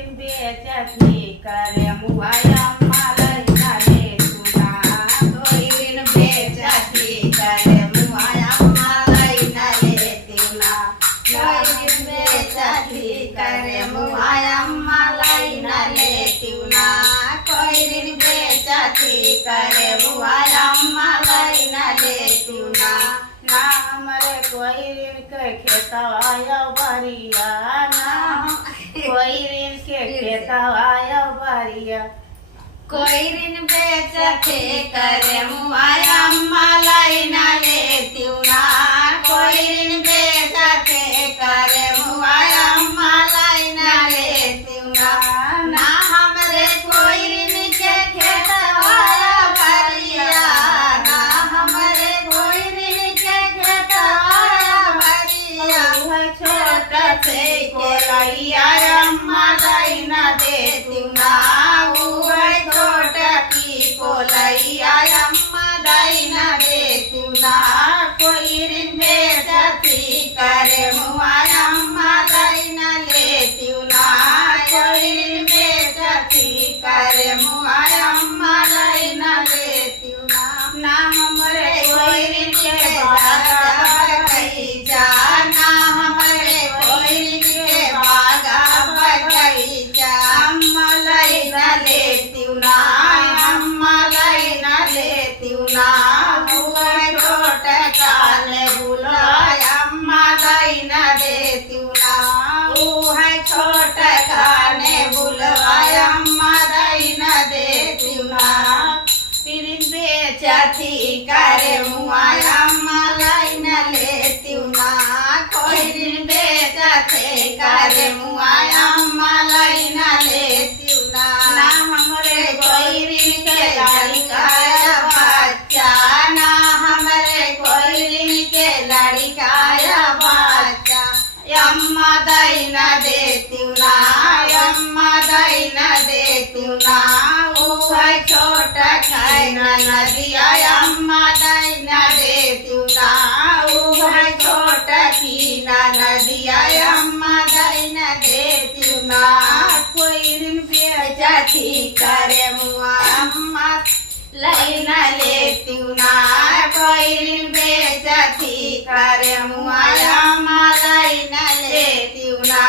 कोयरीन बेचती करे मुआया मालैना ले तुना कोयरीन बेचती करे मुआया मालैना ले तुना कोयरीन बेचती करे मुआया मालैना ले तुना कोयरीन बेचती करे मुआया मालैना ले तुना ना हमरे कोयरीन के खेतवाया बरिया ना कोयरीन के खेतवाया बरिया कोयरीन बेचते करे मुआया मालैना ले तुना कोयरीन बेचते करे मुआया मालैना ले तुना ना हमरे कोयरीन के खेतवाया बरिया ना हमरे कोयरीन के खेतवाया बरिया छोटा से कोलैया मालैना दे तुना छोटा की कोलैया मालैना दे तुना कोयरीन बेचती करे मुआया मालैना ले तुना कोयरीन बेचती करे मुआया मालैना ले तुना ना हमरे कोयरीन के बागा बगीचा ना हमरे कोयरीन के बागा बगीचा मालैना ले तुना मालैना ले तुना छोटे काले बुलाया मालैना दे तुना छोटे काले बुलवाया मालैना दे तुना कोयरीन बेचती करे मुआया मालैना ले तुना कोयरीन बेचते करे मुआया मालैना ले तुना ना हमरे कोयरीन के लड़काया बच्चा ना हमरे कोयरीन के लड़काया बच्चा यम्मा दैना दे तुना यम्मा दैना दे तुना छोटा खाना नदिया यम्मा दैना दे तुना छोटा कीना नदिया यम्मा दैना दे तुना कोयरीन बेचती करे मुआया लैना ले तुना कोयरीन बेचती करे मुआया मालैना ले तुना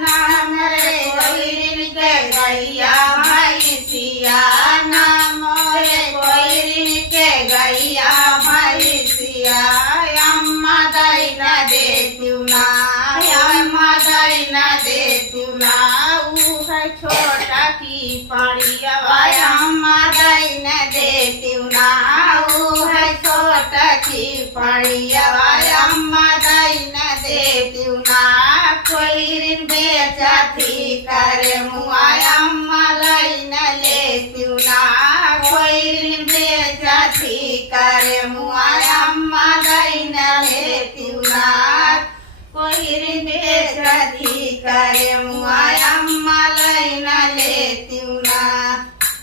ना हमरे कोयरीन के गैया भैंसिया ना मोरे कोयरीन के गैया भैंसिया अम्मा दैना दे तुना अम्मा दैना दे तुना छोटा की पड़िया अम्मा दैना दे तुना छोटा की पड़िया अम्मा दैना दे तुना कोयरीन बेचती करे मुआया मालैना ले तुना कोयरीन बेचती करे मुआया मालैना ले तुना कोयरीन बेचती करे मुआ